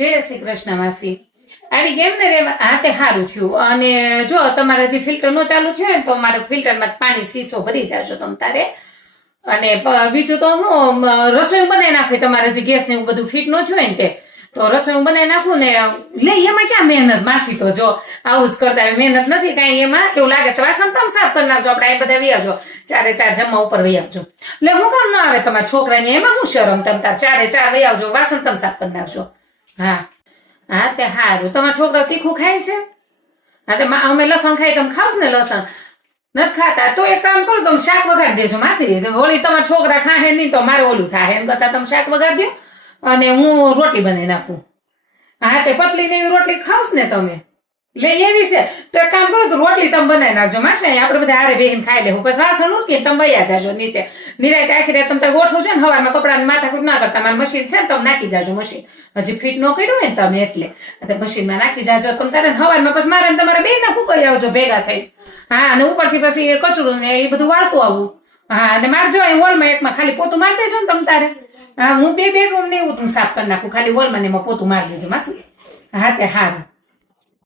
જય શ્રી કૃષ્ણ માસી. આવી કેમ ને રેવા? હા તે સારું થયું. અને જો તમારે જે ફિલ્ટર નો ચાલુ થયું ને તો મારે ફિલ્ટરમાં પાણી શીશો ભરી જાજો તમ તારે. અને બીજું તો હું રસોઈ બનાવી નાખી. તમારે જે ગેસ ને એવું બધું ફિટ ન થયું ને તે તો રસોઈ બનાવી નાખું ને લે એમાં ક્યાં મહેનત માસી. તો જો આવું જ કરતા મહેનત નથી કાંઈ એમાં. એવું લાગે તો વાસણ તમે સાફ કરી નાખજો. આપણે આ બધા વી આવજો ચારે ચાર જમવા ઉપર વહી આવજો. એટલે હું કામ ના આવે તમારા છોકરાને એમાં હું શરમ. તમ તાર ચારે ચાર વહી આવજો વાસણ તમે સાફ કરી નાખજો. હા હા તે સારું. તમારા છોકરા તીખું ખાય છે? હા તે અમે લસણ ખાઈ તમે ખાવ ને લસણ નથી ખાતા તો એક કામ કરો તમે શાક વગાડી દેજો માસી. હોળી તમારા છોકરા ખાહે નહીં તો મારે ઓલું થાય એમ કરતા તમે શાક વગાડી દો અને હું રોટલી બનાવી નાખું. હા તે પતલી ને એવી રોટલી ખાવશ ને તમે લે એવી છે તો એક કામ કરો તો રોટલી તમે બનાવી નાખજો માસી. આપણે બધા હારે બેહીને ખાઈ લેવું પછી વાસણ ઉઠકીને તમે વયા જાજો નીચે નિરાયતે આખી રાત તમે ગોઠવો છો ને સવારમાં કપડાને માથાકૂટ ના કરતા. મારું મશીન છે ને તમે નાખી જાજો. મશીન હજી ફિટ ન કર્યું હોય ને તમે એટલે મશીનમાં નાખી જાજો તમે તારે સવારમાં પછી મારે તમારે બે ના ફૂકાઈ આવજો ભેગા થઈ. હા અને ઉપરથી પછી કચરું ને એ બધું વાળતું આવું. હા અને મારે જો હોલમાં એકમાં ખાલી પોતું મારી દેજો ને તમે તારે. હા હું બે બેડરૂમ ને એવું હું સાફ કરી નાખું. ખાલી હોલમાં ને એમાં પોતું મારી દેજો માસી. હા તે સારું.